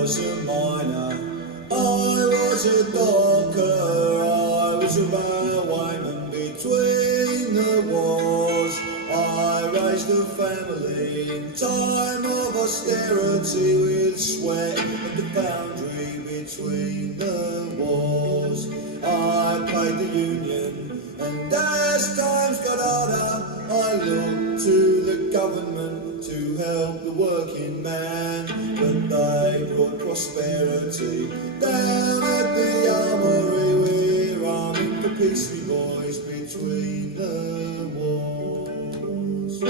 was a miner, I was a docker, I was a railwayman between the wars. I raised a family in time of austerity with sweat at the foundry between the wars. I paid the union, and as times got harder, I looked to the government to help the working man. But they brought prosperity down at the armoury. We're arming for peace, we boys, between the wars.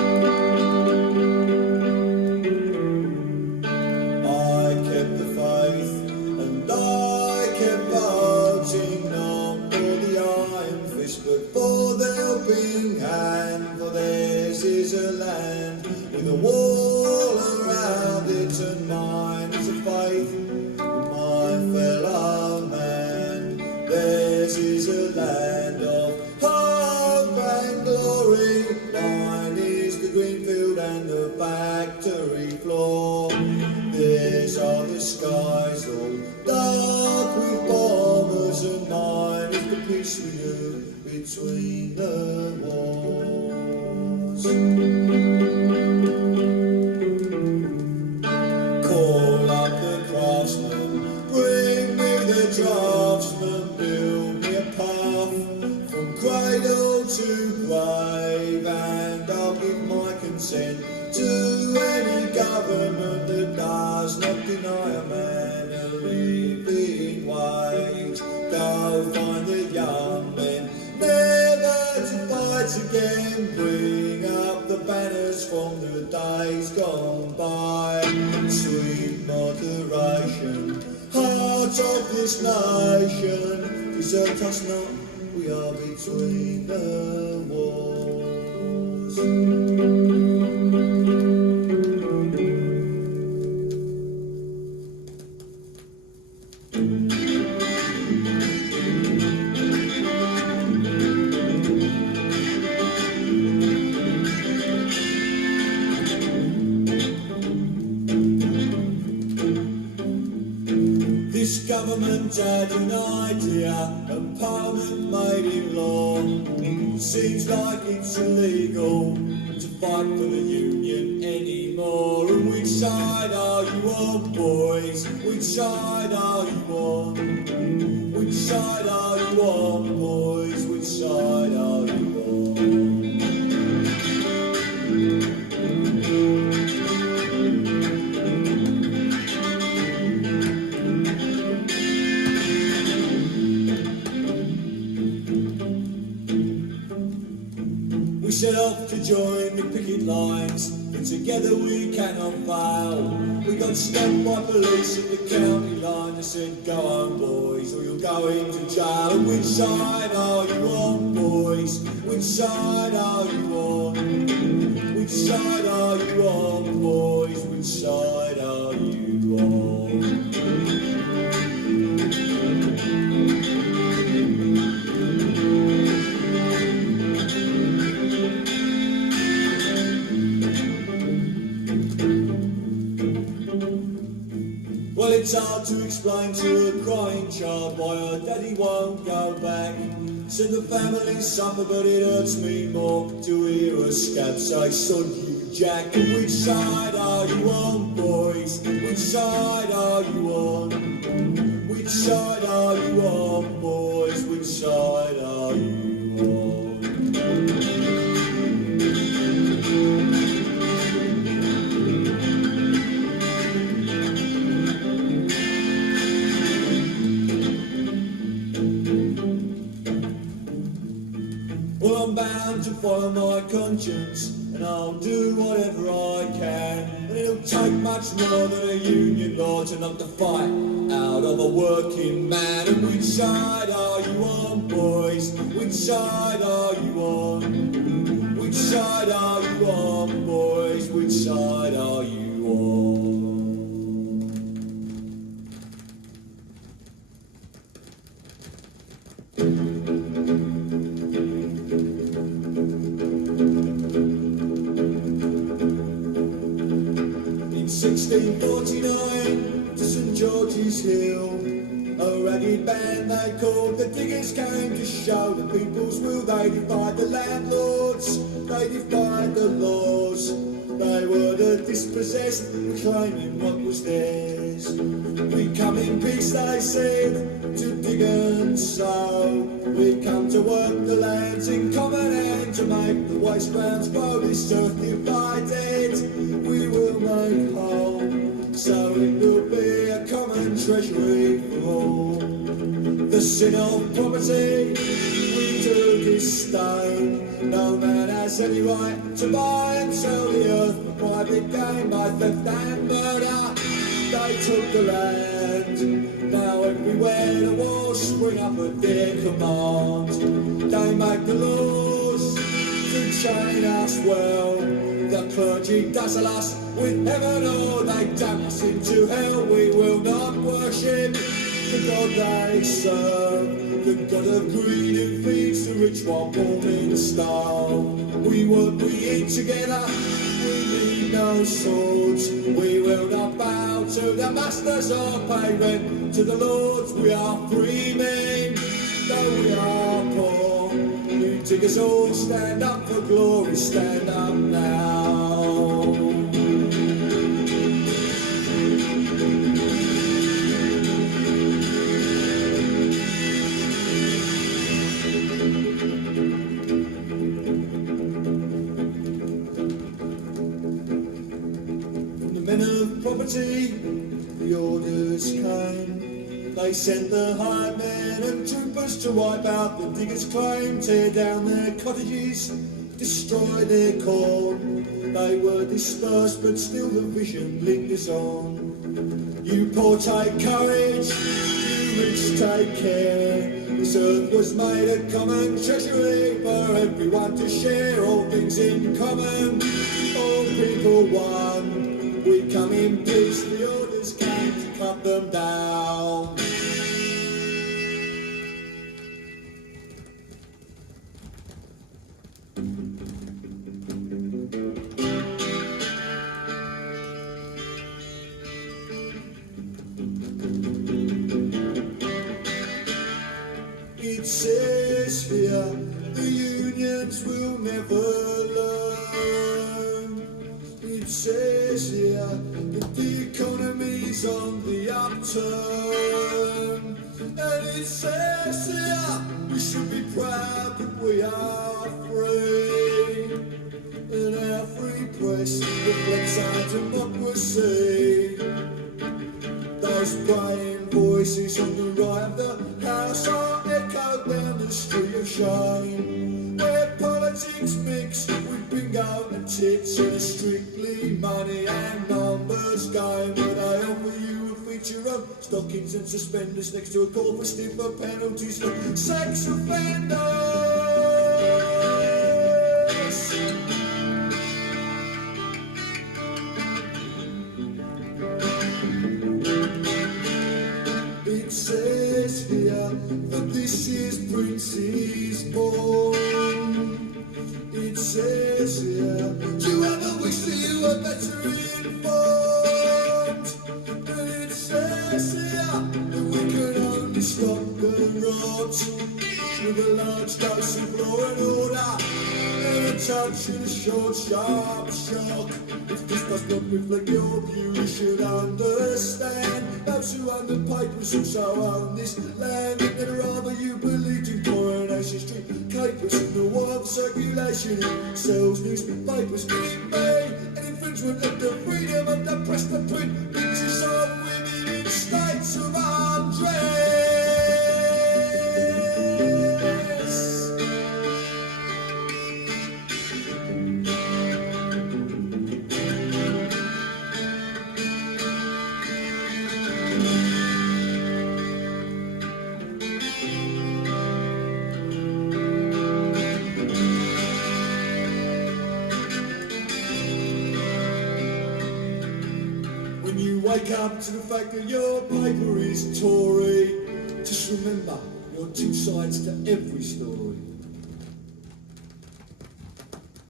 I kept the faith and I kept voting, not for the iron fist but for the helping hand. For theirs is a land with a wall around it, and mine is a faith in my fellow man. Theirs is a land of hope and glory, mine is the green field and the factory floor. Theirs are the skies all dark with bombers, and mine is the peace we knew between the wars. Call up the craftsman, bring me the draftsman, build me a path from cradle to grave, and I'll give my consent to any government that does not deny a man a living wage. Go find the young men, never to fight again, bring up the banners from the days gone by. Sweet moderation, heart of this nation, desert us not, we are between the wars. This government had an idea and Parliament made it law. Seems like it's illegal to fight for the union anymore. And which side are you on, boys? Which side are you on? Which side are you on, boys? Which side are you on? We set off to join the picket lines, and together we cannot fail. We got stopped by police at the county line. They said, go home, boys, or you'll go into jail. And which side are you on, boys? Which side are you on? Which side are you on, boys? Which side are you on? Well, it's hard to explain to a crying child why her daddy won't go back. Said the family suffer, but it hurts me more to hear a scab say, sod you, Jack. And which side are you on, boys? Which side are you on? Which side are you on, boys? Which side are you on? Well, I'm bound to follow my conscience, and I'll do whatever I can. And it'll take much more than a union law to knock the fight out of a working man. And which side are you on, boys? Which side are you on? Which side are you on, boys? Which side are you on? In 1649, to St George's Hill, a ragged band they called the Diggers came to show the people's will. They defied the landlords, they defied the laws. They were the dispossessed, reclaiming what was theirs. We come in peace, they said, to dig and sow. We come to work the lands in common and to make the waste grounds grow. This earth divided, we will make whole. So it will be a common treasury for all. The sin of property we do disdain. No man has any right to buy and sell the earth for private gain. By theft and murder they took the land. Now everywhere the wars spring up at their command. They make the laws to chain us well. The clergy dazzle us with heaven, or they damn us into hell. We will not worship the God they serve, the God of greed who feeds the rich while poor men starve. We work, we eat together, we need no swords. We will not bow to the masters or pay rent to the lords. We are free men, though we are poor. You diggers all stand up for glory, stand up now. Men of property, the orders came. They sent the hired men and troopers to wipe out the diggers' claim, tear down their cottages, destroy their corn. They were dispersed, but still the vision lingers on. You poor take courage, you rich take care. This earth was made a common treasury for everyone to share. All things in common, all people one. We come in peace, the orders came to cut them down. It says here, the unions will never learn. It says here that the economy's on the upturn. And it says here we should be proud that we are free. And our free press reflects our democracy. Those braying voices on the right of the house are echoed down the street of shame, where politics mix with bingo and tips and a strictly money and numbers game. Where they offer you a feature of stockings and suspenders next to a call for stiffer penalties for sex offenders. It says here that this year's prince is born. It says here, do you ever wish that you were better informed? And it says here that we can only stop the rot with a large dose of law and order and a touch and a short sharp shock. If this does not reflect your view, you should understand. Those who own the papers also own this land. And rather you believed in Coronation Street capers in the wild circulation. It sells newspapers. Could it be an infringement of the freedom of the press to print pictures of women in states of undress? Wake up to the fact that your paper is Tory. Just remember, got two sides to every story.